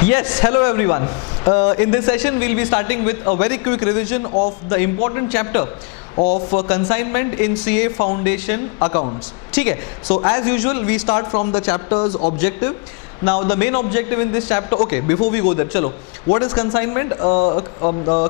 Yes, hello everyone. In this session, we'll be starting with a very quick revision of the important chapter of consignment in CA Foundation accounts. Okay, so as usual, we start from the chapter's objective. Now, the main objective in this chapter, okay, before we go there, chalo, what is consignment?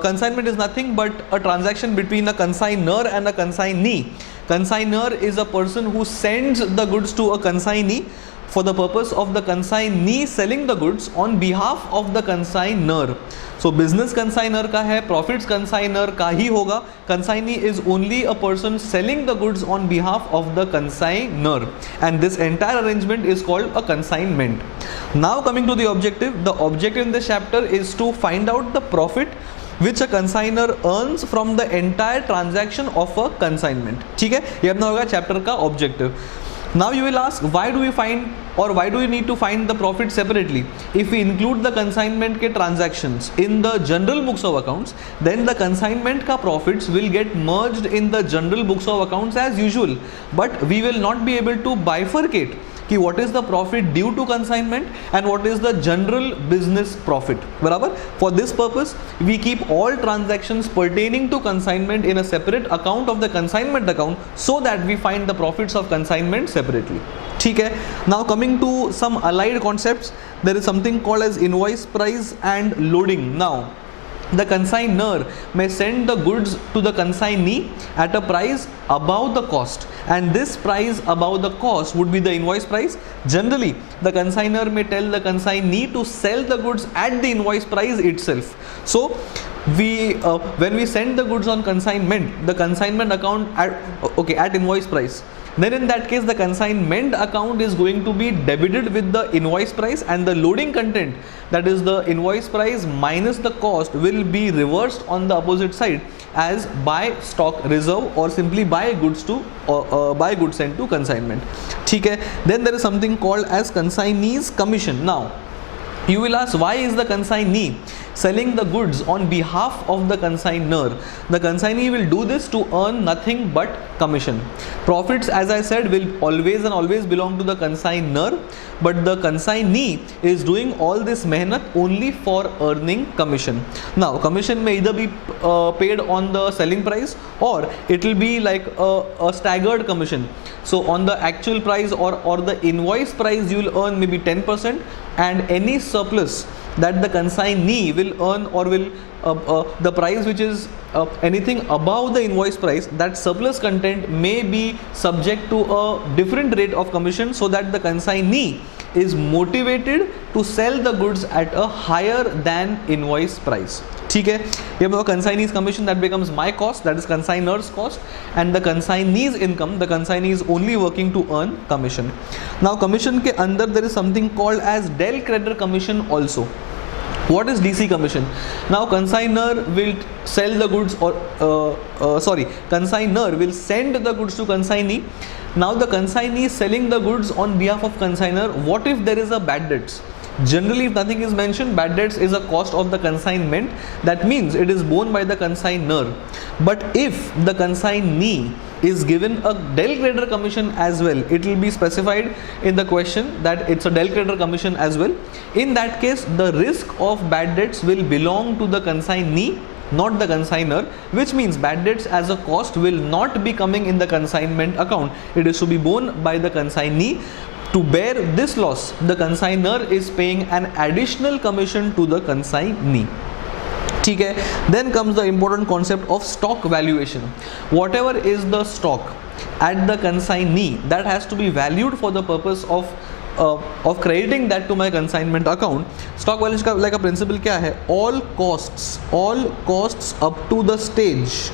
Consignment is nothing but a transaction between a consignor and a consignee. Consignor is a person who sends the goods to a consignee for the purpose of the consignee selling the goods on behalf of the consignor. So business consignor का है, profits consignor का ही होगा. Consignee is only a person selling the goods on behalf of the consignor, and this entire arrangement is called a consignment. Now coming to the objective in this chapter is to find out the profit which a consignor earns from the entire transaction of a consignment. ठीक है, ये अपना होगा chapter का objective. Now you will ask, why do we find or why do we need to find the profit separately? If we include the consignment के transactions in the general books of accounts, then the consignment का profits will get merged in the general books of accounts as usual, but we will not be able to bifurcate कि what is the profit due to consignment and what is the general business profit. बराबर? For this purpose, we keep all transactions pertaining to consignment in a separate account of the consignment account so that we find the profits of consignment separately. ठीक है? Now coming to some allied concepts, there is something called as invoice price and loading. Now, the consignor may send the goods to the consignee at a price above the cost, and this price above the cost would be the invoice price. Generally, the consignor may tell the consignee to sell the goods at the invoice price itself. So when we send the goods on consignment, the consignment account at invoice price, then in that case the consignment account is going to be debited with the invoice price, and the loading content, that is the invoice price minus the cost, will be reversed on the opposite side as buy stock reserve or simply buy goods sent to consignment. ठीक है? Then there is something called as consignee's commission. Now you will ask, why is the consignee selling the goods on behalf of the consignor? The consignee will do this to earn nothing but commission. Profits, as I said, will always belong to the consignor, but the consignee is doing all this mehnat only for earning commission. Now, commission may either be paid on the selling price, or it will be like a staggered commission. So on the actual price or the invoice price, you will earn maybe 10%, and any surplus that the consignee will earn or will the price which is anything above the invoice price, that surplus content may be subject to a different rate of commission, so that the consignee is motivated to sell the goods at a higher than invoice price. ठीक है? ये मतलब consignee's commission, that becomes my cost, that is consignor's cost, and the consignee's income, the consignee is only working to earn commission. Now commission के अंदर there is something called as del creditor commission also. What is DC commission? Now consignor will sell the goods consignor will send the goods to consignee. Now the consignee is selling the goods on behalf of consignor. What if there is a bad debts? Generally, if nothing is mentioned, bad debts is a cost of the consignment. That means it is borne by the consignor. But if the consignee is given a del creditor commission as well, it will be specified in the question that it's a del creditor commission as well. In that case, the risk of bad debts will belong to the consignee, not the consignor, which means bad debts as a cost will not be coming in the consignment account. It is to be borne by the consignee. To bear this loss, the consignor is paying an additional commission to the consignee. ठीक है? Then comes the important concept of stock valuation. Whatever is the stock at the consignee, that has to be valued for the purpose of crediting that to my consignment account. Stock valuation का like a principle क्या है? All costs up to the stage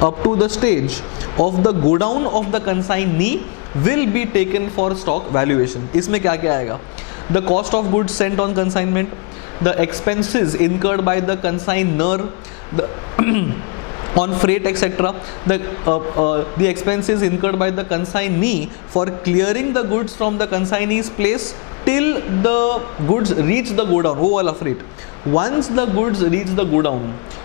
of the go down of the consignee will be taken for stock valuation. इसमें क्या क्या आएगा? The cost of goods sent on consignment, the expenses incurred by the consignor, on freight, etc. The expenses incurred by the consignee for clearing the goods from the consignee's place till the goods reach the godown, वो वाला freight. Once the goods reach the godown,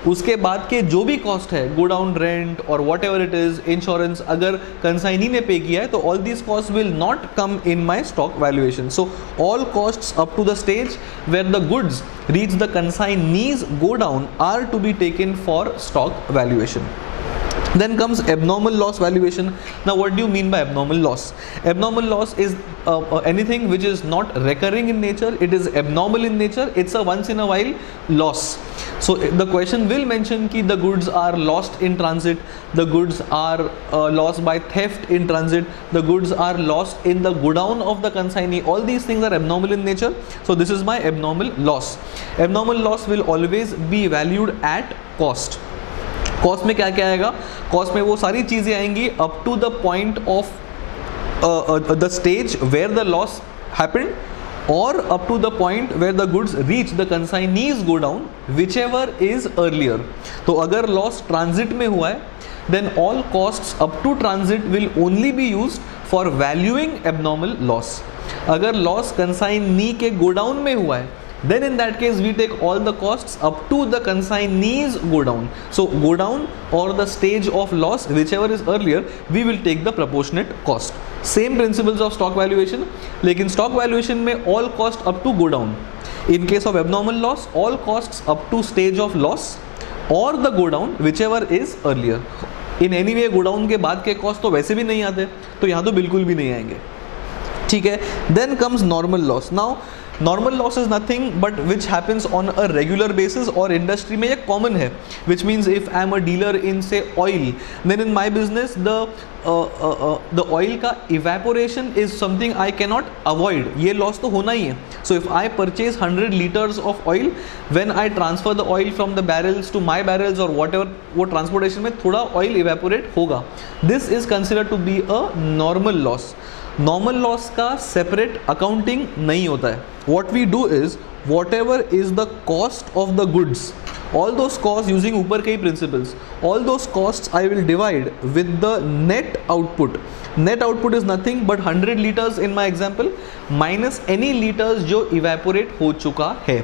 उसके बाद के जो भी cost है, godown rent और whatever it is, insurance अगर कंसाइनी ने पे किया है, तो all these cost will not come in my stock valuation. So all cost up to the stage where the goods reach the consignee's godown are to be taken for stock valuation. Then comes abnormal loss valuation. Now what do you mean by abnormal loss? Abnormal loss is anything which is not recurring in nature, it is abnormal in nature, it's a once in a while loss. So the question will mention ki the goods are lost in transit, the goods are lost by theft in transit, the goods are lost in the godown of the consignee. All these things are abnormal in nature. So this is my abnormal loss. Abnormal loss will always be valued at cost. Cost में क्या क्या आएगा? Cost में वो सारी चीज़ें आएंगी up to the point of the stage where the loss happened, और up to the point where the goods reach the consignee's go down, whichever is earlier. तो अगर loss transit में हुआ है, then all costs up to transit will only be used for valuing abnormal loss. अगर loss consignee के go down में हुआ है, then in that case we take all the costs up to the consignee's go down. So go down or the stage of loss, whichever is earlier, we will take the proportionate cost. Same principles of stock valuation, लेकिन stock valuation में all cost up to go down. In case of abnormal loss, all costs up to stage of loss or the go down, whichever is earlier. In any way go down के बाद के cost तो वैसे भी नहीं आते, तो यहाँ तो बिल्कुल भी नहीं आएंगे. ठीक है. Then comes normal loss. Now normal loss is nothing but which happens on a regular basis, और इंडस्ट्री में ये कॉमन है, which means if I am a dealer in say oil, then in my business the oil का evaporation is something I can not avoid. ये loss तो होना ही है. So if I purchase 100 litres of oil, when I transfer the oil from the barrels to my barrels और whatever, वो transportation में थोड़ा ऑयल इवेपोरेट होगा. This is considered to be a normal loss. Normal loss का separate accounting नहीं होता है. What we do is whatever is the cost of the goods, all those costs using ऊपर के ही principles, all those costs I will divide with the net output. Net output is nothing but 100 liters in my example minus any liters जो evaporate हो चुका है,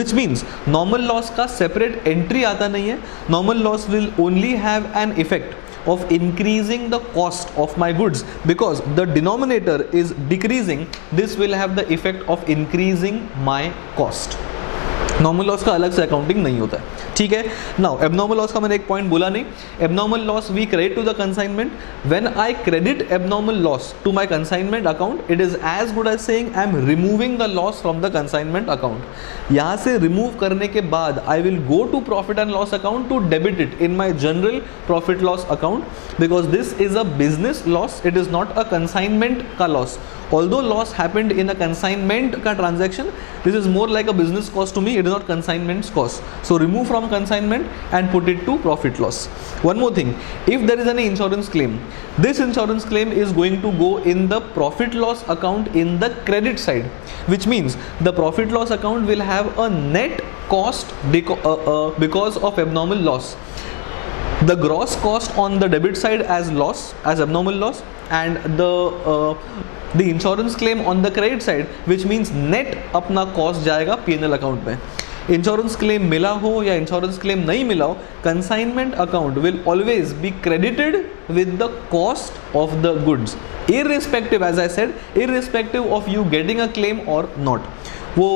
which means normal loss का separate entry आता नहीं है. Normal loss will only have an effect of increasing the cost of my goods because the denominator is decreasing. This will have the effect of increasing my cost. Normal loss का अलग से accounting नहीं होता है. ठीक है. Now abnormal loss का मैंने एक पॉइंट बोला नहीं. Abnormal loss we credit to the consignment. When I credit abnormal loss to my consignment account, it is as good as saying I am removing the loss from the consignment account. यहाँ से remove करने के बाद I will go to profit and loss account to debit it in my general profit loss account because this is a business loss, it is not a consignment का loss. Although loss happened in a consignment ka transaction, this is more like a business cost to me, it is not consignment's cost. So remove from consignment and put it to profit loss. One more thing, if there is any insurance claim, this insurance claim is going to go in the profit loss account in the credit side, which means the profit loss account will have a net cost because of abnormal loss. The gross cost on the debit side as loss, as abnormal loss, and the insurance claim on the credit side, which means net अपना cost जाएगा P&L account में. Insurance claim मिला हो या insurance claim नहीं मिला हो, consignment account will always be credited with the cost of the goods, irrespective, as I said, irrespective of you getting a claim or not. वो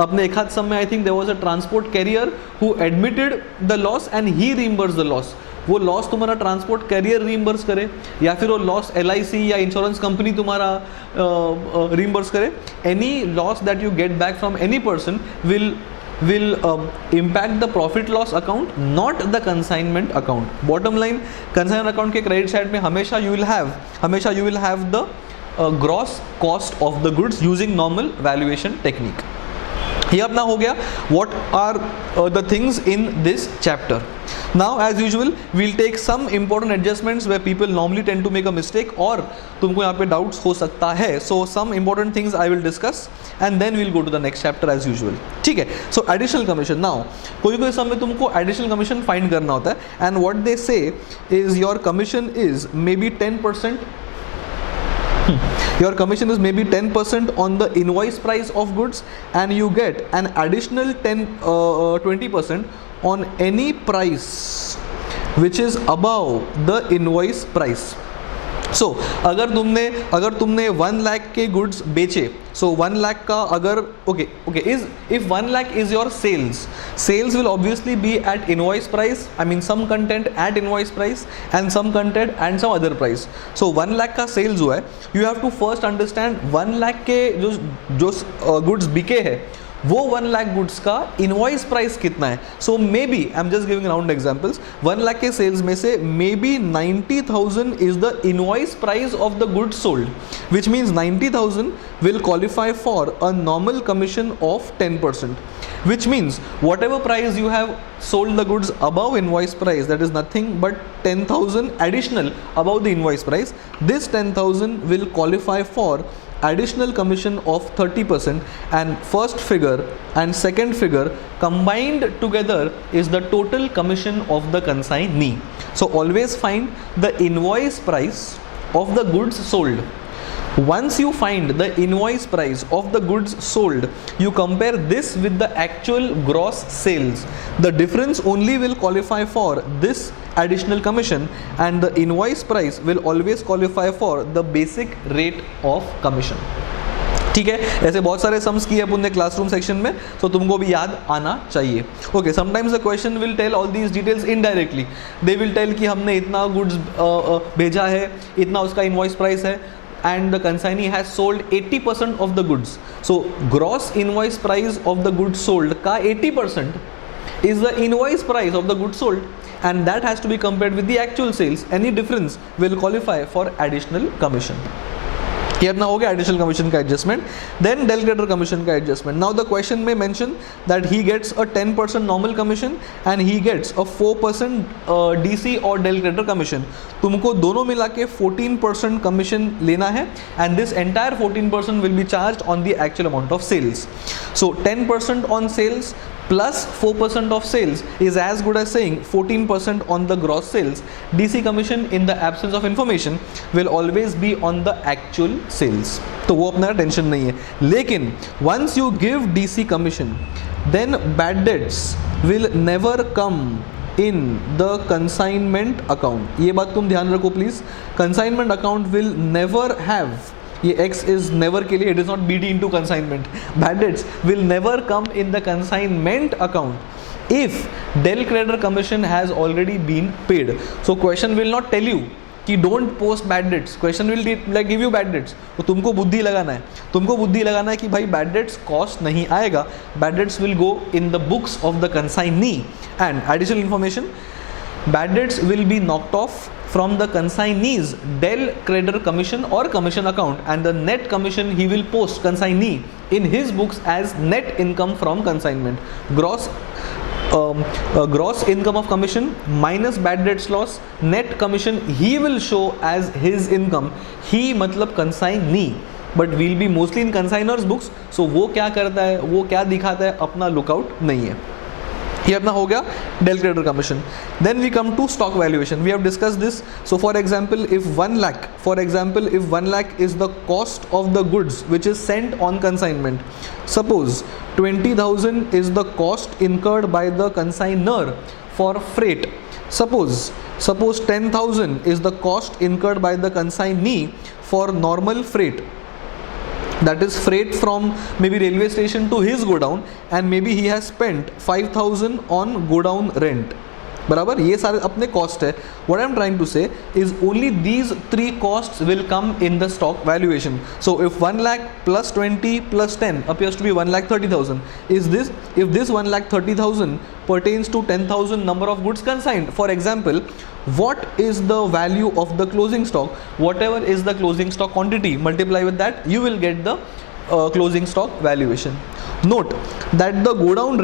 अपने एक हाथ समय I think there was a transport carrier who admitted the loss and he reimburse the loss. वो loss तुम्हारा transport carrier reimburse करे या फिर वो लॉस LIC या इंश्योरेंस कंपनी तुम्हारा रीइंबर्स करे. Any loss that you get back from any person will impact the profit loss account, not the consignment account. Bottom line, consignment account के credit side में हमेशा you will have the gross cost of the goods using normal valuation technique. ये अपना हो गया what are the things in this chapter. Now as usual we'll take some important adjustments where people normally tend to make a mistake और तुमको यहाँ पे doubts हो सकता है. So some important things I will discuss and then we'll go to the next chapter as usual. ठीक है. So additional commission. Now कोई समय तुमको additional commission find करना होता है and what they say is your commission is maybe 10% Your commission is maybe 10% on the invoice price of goods, and you get an additional 20% on any price which is above the invoice price. So अगर तुमने 1 लाख के goods बेचे, so 1 lakh का अगर if 1 lakh is your sales will obviously be at invoice price, I mean some content at invoice price and some content and some other price. So 1 lakh का sales हुआ है, you have to first understand 1 lakh के जो goods बिके है वो 1 lakh goods का invoice price कितना है. So maybe I am just giving round examples, 1 lakh के सेल्स में से maybe 90,000 is the invoice price of the goods sold, which means 90,000 will qualify for a normal commission of 10%, which means whatever price you have sold the goods above invoice price, that is nothing but 10,000 additional above the invoice price, this 10,000 will qualify for additional commission of 30%, and first figure and second figure combined together is the total commission of the consignee. So always find the invoice price of the goods sold. Once you find the invoice price of the goods sold, you compare this with the actual gross sales. The difference only will qualify for this additional commission, and the invoice price will always qualify for the basic rate of commission. ठीक है, ऐसे बहुत सारे sums किए अपन ने classroom section में, तो तुमको भी याद आना चाहिए. Okay, sometimes the question will tell all these details indirectly. They will tell कि हमने इतना गुड्स भेजा है, इतना उसका इनवॉइस प्राइस है, and the consignee has sold 80% of the goods. So gross invoice price of the goods sold ka 80% is the invoice price of the goods sold, and that has to be compared with the actual sales. Any difference will qualify for additional commission. Here now हो गया additional commission का adjustment. Then del creditor commission का adjustment. Now the question may mention that he gets a 10% normal commission and he gets a 4% DC or del creditor commission. तुमको दोनों मिला के 14% commission लेना है, and this entire 14% will be charged on the actual amount of sales. So 10% on sales plus 4% of sales is as good as saying 14% on the gross sales. DC commission in the absence of information will always be on the actual sales. तो वो अपना tension नहीं है. लेकिन once you give DC commission, then bad debts will never come in the consignment account. ये बात तुम ध्यान रखो please. Consignment account will never have, ये X is never के लिए, it is not BD into consignment. Bad debts will never come in the consignment account if del creditor commission has already been paid. So question will not tell you कि don't post bad debts. Question will like give you bad debts. तो तुमको बुद्धि लगाना है. तुमको बुद्धि लगाना है कि भाई bad debts cost नहीं आएगा. Bad debts will go in the books of the consignee. And additional information, bad debts will be knocked off from the consignee's del creditor commission or commission account, and the net commission he will post consignee in his books as net income from consignment. Gross income of commission minus bad debts loss, net commission he will show as his income. He मतलब consignee, but will be mostly in consignor's books. So वो क्या करता है, वो क्या दिखाता है, अपना लुकआउट नहीं है. ये अपना हो गया del creditor commission. Then we come to stock valuation. We have discussed this. So for example, if 1 lakh is the cost of the goods which is sent on consignment, suppose 20,000 is the cost incurred by the consignor for freight. Suppose 10,000 is the cost incurred by the consignee for normal freight. That is freight from maybe railway station to his godown, and maybe he has spent 5,000 on godown rent. बराबर, ये सारे अपने cost है. What I am trying to say is only these three costs will come in the stock valuation. So if 1 lakh plus 20 plus 10 appears to be 1,30,000, if this 1,30,000 pertains to 10,000 number of goods consigned, for example, what is the value of the closing stock? Whatever is the closing stock quantity, multiply with that, you will get the closing stock valuation. Note that the godown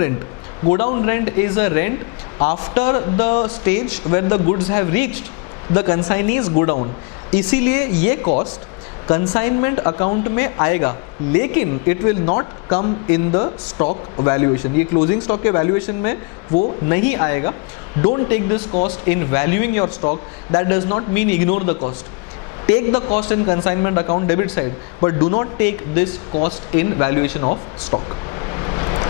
rent is a rent after the stage where the goods have reached the consignee's godown. इसीलिए ये cost consignment account में आएगा, लेकिन it will not come in the stock valuation. ये closing stock के valuation में वो नहीं आएगा. Don't take this cost in valuing your stock. That does not mean ignore the cost. take the cost in consignment account debit side, but do not take this cost in valuation of stock.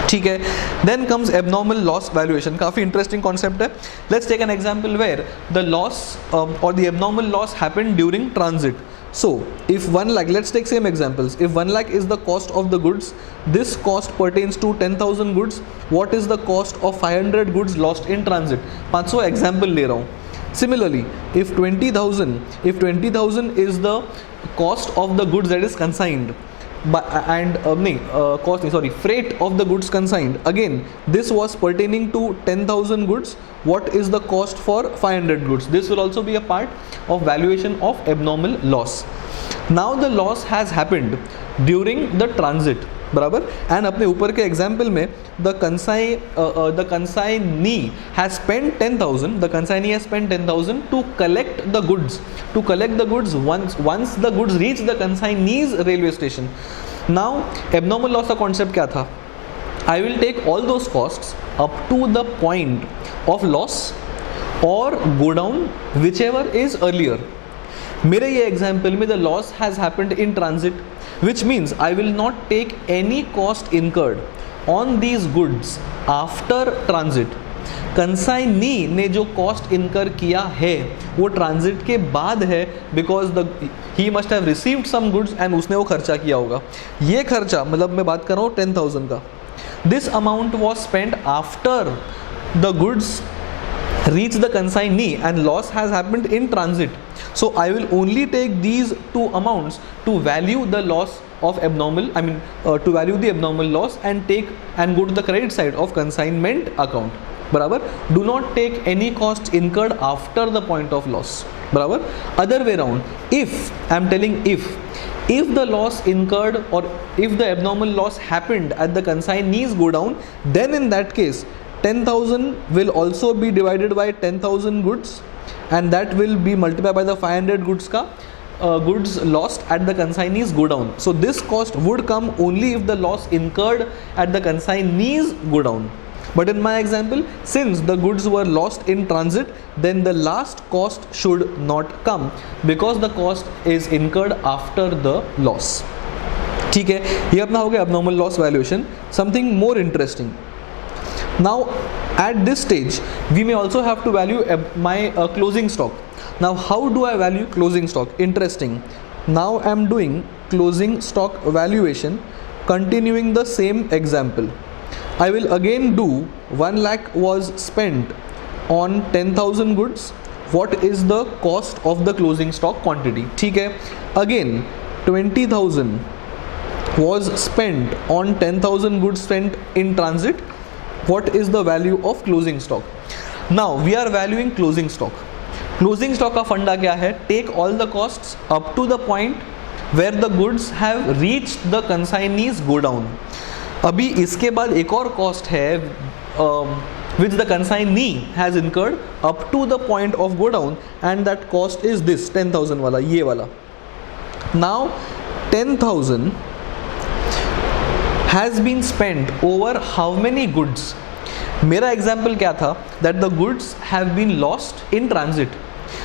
ठीक है. Then comes abnormal loss valuation. काफ़ी interesting concept है. Let's take an example where the loss or the abnormal loss happened during transit. So if 1 lakh, let's take same examples. If 1 lakh is the cost of the goods, this cost pertains to 10,000 goods. What is the cost of 500 goods lost in transit? 500 example ले रहा हूँ. Similarly, if 20,000 is the cost of the goods that is consigned, freight of the goods consigned, again this was pertaining to 10,000 goods. What is the cost for 500 goods? This will also be a part of valuation of abnormal loss. Now the loss has happened during the transit, बराबर. And अपने ऊपर के example में the consignee has spend 10,000, the consignee has spend 10,000 to collect the goods once the goods reach the consignee's railway station. Now abnormal loss का concept क्या था? I will take all those costs up to the point of loss or go down, whichever is earlier. मेरे ये example में the loss has happened in transit, which means I will not take any cost incurred on these goods after transit. Consignee ने जो cost incur किया है वो transit के बाद है, because he must have received some goods and उसने वो खर्चा किया होगा. ये खर्चा मतलब मैं बात कर रहा हूँ 10,000 का. This amount was spend after the goods reach the consignee and loss has happened in transit. So I will only take these two amounts to value the loss of abnormal, to value the abnormal loss and go to the credit side of consignment account. बराबर. Do not take any costs incurred after the point of loss. बराबर. Other way around, if I am telling if the loss incurred or if the abnormal loss happened at the consignee's go down, then in that case 10,000 will also be divided by 10,000 goods and that will be multiplied by the 500 goods ka goods lost at the consignee's go down. So this cost would come only if the loss incurred at the consignee's go down. But in my example, since the goods were lost in transit, then the last cost should not come because the cost is incurred after the loss. ठीक है, ये अपना हो गया abnormal loss valuation. Something more interesting. Now at this stage we may also have to value my closing stock. Now how do I value closing stock? Interesting. Now I am doing closing stock valuation, continuing the same example. I will again do 1 lakh was spent on 10,000 goods. What is the cost of the closing stock quantity? ठीक है. Again 20,000 was spent on 10,000 goods spent in transit. What is the value of closing stock? Now we are valuing closing stock. Closing stock का फंडा क्या है? Take all the costs up to the point where the goods have reached the consignee's go down. अभी इसके बाद एक और cost है which the consignee has incurred up to the point of go down and that cost is this 10,000 वाला, ये वाला. Now 10,000 has been spent over how many goods? मेरा example क्या था? That the goods have been lost in transit,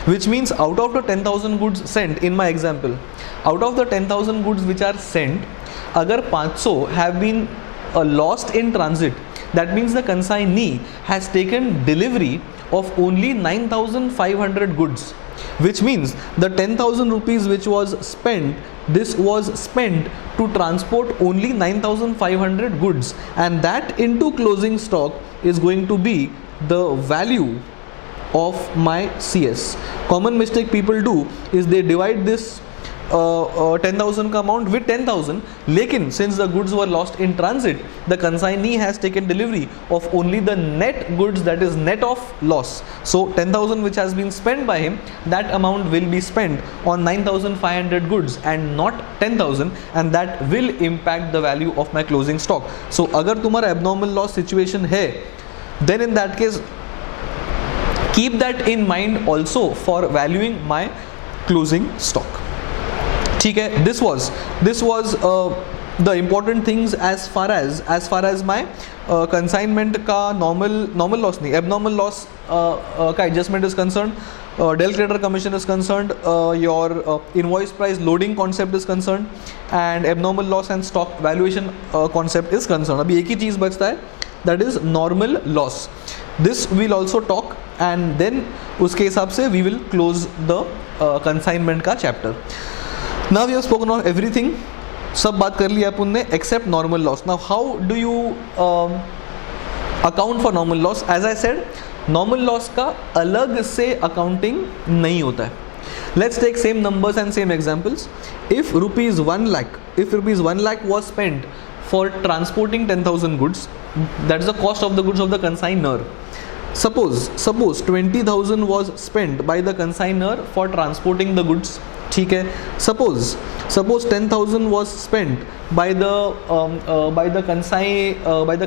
which means out of the 10,000 goods sent in my example, out of the 10,000 goods which are sent, अगर 500 have been lost in transit, that means the consignee has taken delivery of only 9,500 goods, which means the 10,000 rupees which was spent, this was spent to transport only 9,500 goods, and that into closing stock is going to be the value of my CS. Common mistake people do is they divide this 10,000 का amount with 10,000, लेकिन since the goods were lost in transit, the consignee has taken delivery of only the net goods, that is net of loss. So 10,000 which has been spent by him, that amount will be spent on 9,500 goods and not 10,000, and that will impact the value of my closing stock. So अगर तुम्हारा abnormal loss situation है, then in that case keep that in mind also for valuing my closing stock. ठीक है, this was the important things as far as my consignment का normal loss नहीं, abnormal loss का adjustment is concerned. Del creditor commission is concerned, your invoice price loading concept is concerned, and abnormal loss and stock valuation concept is concerned. अभी एक ही चीज़ बचता है, that is normal loss. This we'll also talk, and then उसके हिसाब से we will close the consignment का chapter. Now we have spoken of everything. सब बात कर लिया अपन ने except normal loss. Now how do you account for normal loss? As I said, normal loss का अलग से अकाउंटिंग नहीं होता है. Let's take same numbers and same examples. If rupees 1 lakh was spent for transporting 10,000 goods, that is the cost of the goods of the consignor. Suppose 20,000 was spent by the consignor for transporting the goods. ठीक है. Suppose 10,000 was spent by the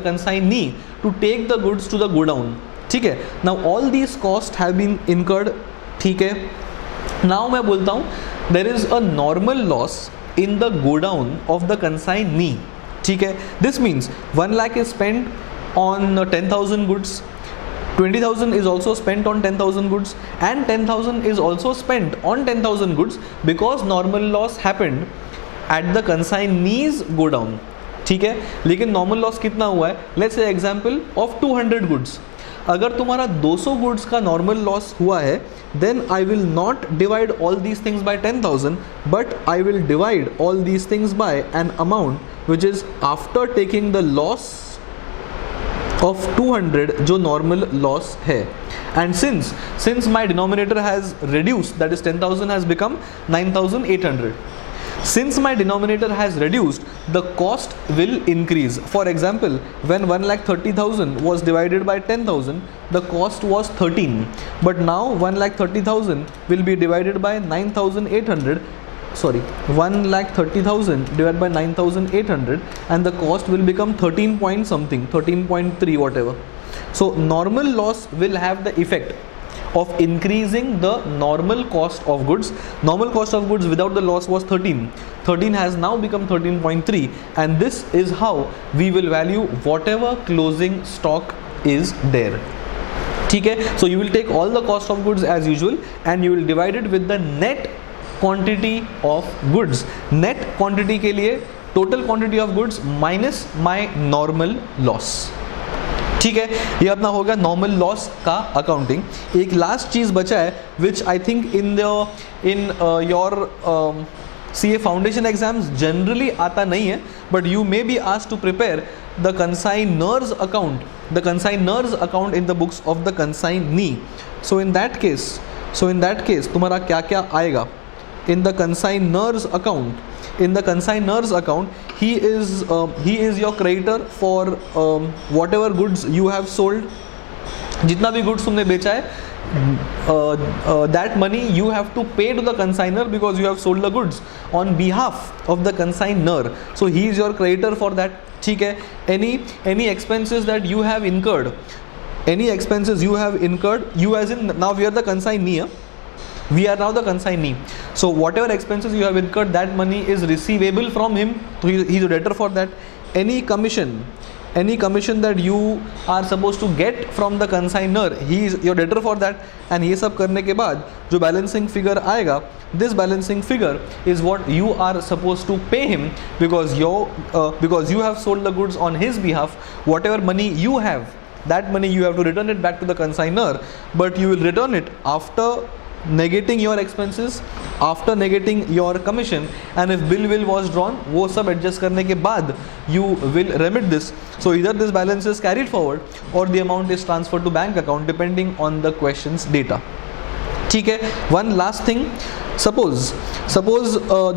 consignee to take the goods to the godown. ठीक है. Now all these costs have been incurred. ठीक है. Now मैं बोलता हूँ there is a normal loss in the godown of the consignee. ठीक है. This means 1 lakh is spent on 10,000 goods, 20,000 is also spent on 10,000 goods, and 10,000 is also spent on 10,000 goods because normal loss happened at the consignee's godown. ठीक है. लेकिन normal loss कितना हुआ है? Let's say example of 200 goods. अगर तुम्हारा 200 goods का normal loss हुआ है, then I will not divide all these things by 10,000, but I will divide all these things by an amount which is after taking the loss of 200 जो normal loss है. And since my denominator has reduced, that is 10,000 has become 9,800. Since my denominator has reduced, the cost will increase. For example, when 1,30,000 was divided by 10,000, the cost was 13. But now 1,30,000 will be divided by 9,800. Sorry, 1,30,000 divided by 9,800, and the cost will become 13 point something, 13.3 whatever. So normal loss will have the effect of increasing the normal cost of goods. Normal cost of goods without the loss was 13. 13 has now become 13.3, and this is how we will value whatever closing stock is there. ठीक है. So you will take all the cost of goods as usual and you will divide it with the net quantity of goods. Net quantity के लिए total quantity of goods minus my normal loss. ठीक है. ये अपना होगा normal loss का accounting. एक last चीज बचा है which I think in your CA foundation exams generally आता नहीं है, but you may be asked to prepare the consignor's account in the books of the consignee. So in that case तुम्हारा क्या क्या आएगा? In the consignor's account, he is your creditor for whatever goods you have sold. जितना भी goods तुमने बेचा है, that money you have to pay to the consignor because you have sold the goods on behalf of the consignor. So he is your creditor for that. ठीक है. Any expenses that you have incurred, you as in now we are the consignee. We are now the consignee. So whatever expenses you have incurred, that money is receivable from him. So he is a debtor for that. Any commission that you are supposed to get from the consignor, he is your debtor for that. And ये सब करने के बाद जो balancing figure आएगा, this balancing figure is what you are supposed to pay him because you have sold the goods on his behalf. Whatever money you have, that money you have to return it back to the consignor, but you will return it after negating your expenses, after negating your commission, and if bill was drawn, वो सब adjust करने के बाद you will remit this. So either this balance is carried forward or the amount is transferred to bank account depending on the question's data. ठीक है. One last thing, suppose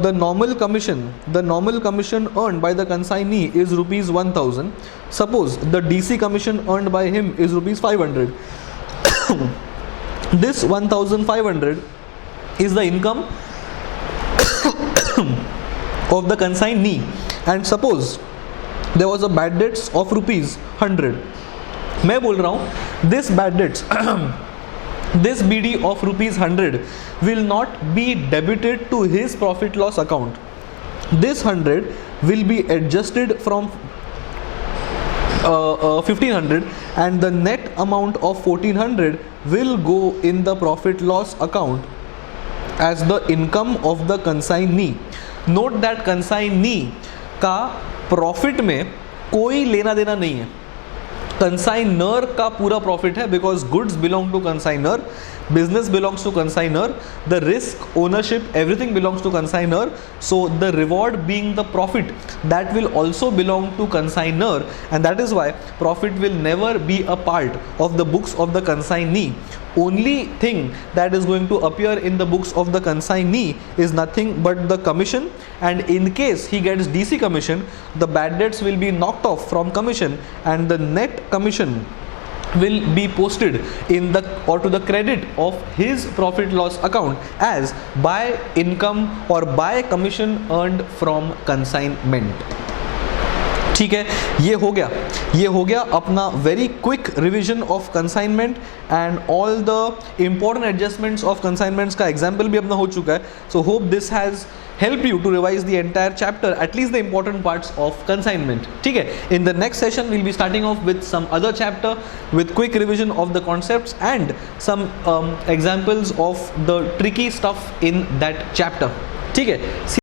the normal commission earned by the consignee is rupees 1,000. Suppose the DC commission earned by him is rupees 500. This 1,500 is the income of the consignee, and suppose there was a bad debts of rupees 100. मैं बोल रहा हूँ this bad debts this BD of rupees 100 will not be debited to his profit loss account. This 100 will be adjusted from 1500 and the net amount of 1400 will go in the profit loss account as the income of the consignee. Note that consignee का profit में कोई लेना देना नहीं है, consignor का पूरा profit है, because goods belong to consignor, business belongs to consignor, the risk, ownership, everything belongs to consignor, so the reward being the profit, that will also belong to consignor, and that is why profit will never be a part of the books of the consignee. Only thing that is going to appear in the books of the consignee is nothing but the commission, and in case he gets DC commission, the bad debts will be knocked off from commission and the net commission will be posted in the or to the credit of his profit loss account as by income or by commission earned from consignment. ठीक है, ये हो गया अपना very quick revision of consignment and all the important adjustments of consignments का example भी अपना हो चुका है. So hope this has help you to revise the entire chapter, at least the important parts of consignment. ठीक है, in the next session we'll be starting off with some other chapter with quick revision of the concepts and some examples of the tricky stuff in that chapter. ठीक है.